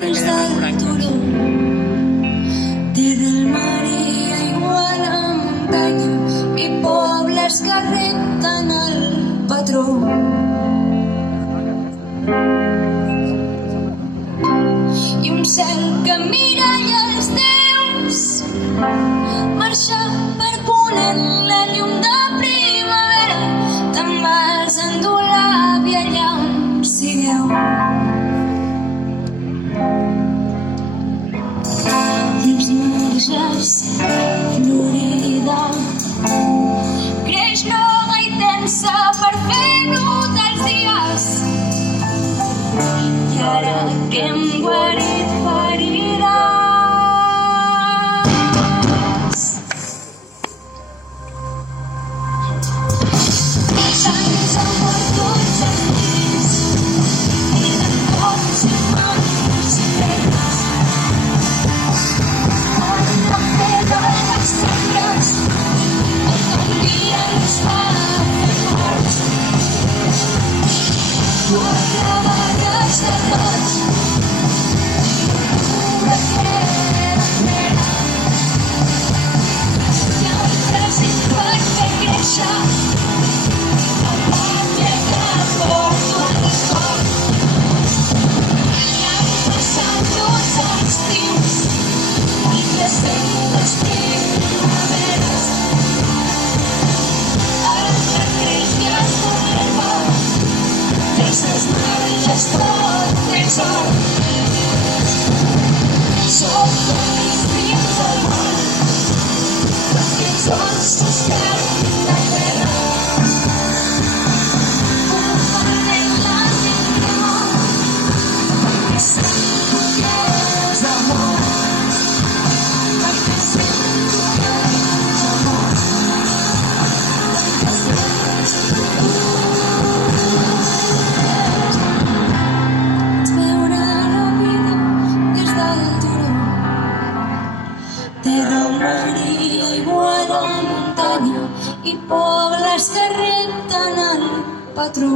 des del turó, terra del mar i aigua a la muntanya i pobles que renten el patró. I un cel que mira i els déus marxa per ponent la llum de primavera, te'n vas endur l'àvia allà on sigueu. Dins marges florida creix groga i tensa per fer brotar els dies, i ara que hem guarit ferides se'ns han mort tots els fills i de cops i mans i penes en la fe de les tendres un dia ens va fer forts. Quatre barres de roig, una freda nera, i el trànsit per fer créixer la pàtria que porto al cor. I han passat tots els estius i 300 primaveres. Ara que creix i es torna les marges tot tens or. Som els dins del mar, perquè els ossos cauen la terra. Un panell la tindrà, perquè sento que és amor, perquè sento que és amor, perquè sento que és amor. Terra, mar i aigua a la muntanya i pobles que renten el patró.